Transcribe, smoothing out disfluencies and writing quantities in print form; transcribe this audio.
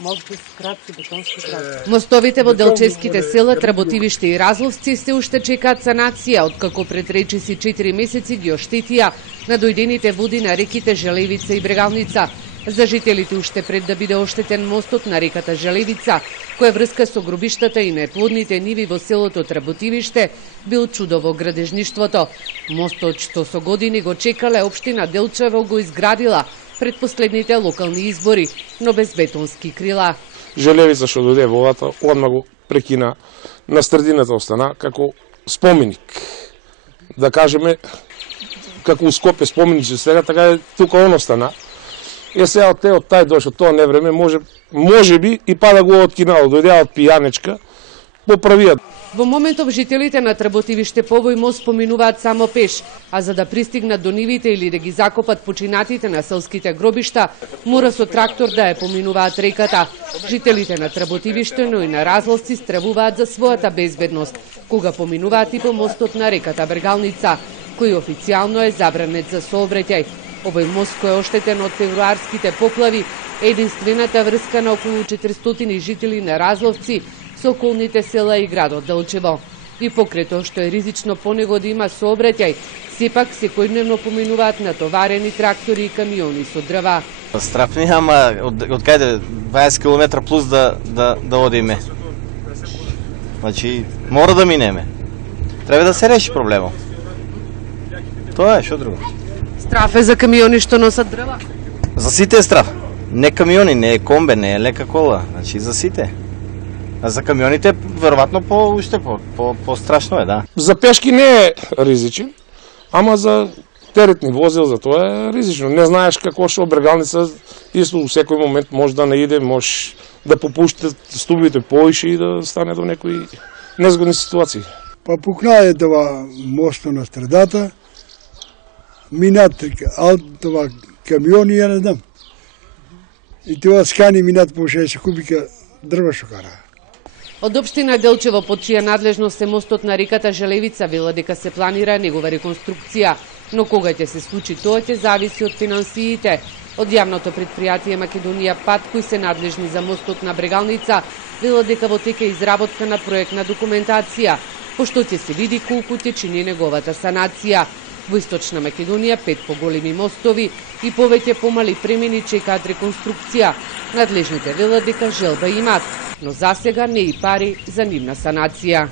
Малку кратки бетонски кратки. Мостовите во делчевските села Тработивиште и Разловци се уште чекаат санација, откако пред речиси 4 месеци ги оштетија надојдените води на реките Желевица и Брегалница. За жителите уште пред да биде оштетен мостот на реката Желевица, која врска со гробиштата и неплодните ниви во селото Тработивиште, бил чудо во градежништвото. Мостот што со години го чекале општина Делчево го изградила пред последните локални избори, но без бетонски крила. Желевица што дојде во водата, одма го прекина, на средината остана како споменик. Да кажеме, како у Скопје споменичи сега, така тука он остана. Е сега од тај дошо тоа невреме, може би и па да го откинало, дојдеа од пијанечка, поправиат. Во моментов жителите на Тработивиште по овој мост поминуваат само пеш, а за да пристигнат до нивите или да ги закопат починатите на селските гробишта, мора со трактор да ја поминуваат реката. Жителите на Тработивиште, но и на Разловци стравуваат за својата безбедност, кога поминуваат и по мостот на реката Брегалница, кој официјално е забранет за сообраќај. Овој мост кој е оштетен од февруарските поплави е единствената врска на околу 400 жители на Разловци со околните села и градот Делчево. И покрај тоа што е ризично по него да има сообраќај, сепак секојдневно поминуваат натоварени трактори и камиони со дрва. Страф ни, ама од каде 20 км плюс да одиме. Значи, мора да минеме. Треба да се реши проблемот. Тоа е, што друго. Страф е за камиони што носат дрва? За сите е страф. Не камиони, не е комбе, не е лека кола. Значи, за сите. А за камионите, веројатно, по-страшно е, да. За пешки не е ризичен, ама за теретни возил, за тоа е ризично. Не знаеш како што Брегалница, исто у секој момент може да наиде, може да попуштат стубите поише и да стане до некои незгодни ситуации. Па пукнае това мосто на страдата, минат това камиони, ја не знам. И това скани минат по 60 кубика дрва што кара. Од општина Делчево, под чија надлежност е мостот на реката Желевица, вела дека се планира негова реконструкција, но кога ќе се случи тоа ќе зависи од финансиите. Од јавното предпријатие Македонија Пат, кои се надлежни за мостот на Брегалница, вела дека во тек е изработка на проектна документација, пошто ќе се види колку ќе чини неговата санација. Во Источна Македонија 5 поголеми мостови и повеќе помали премини чекаат реконструкција. Надлежните велат дека желба имаат, но засега не и пари за нивна санација.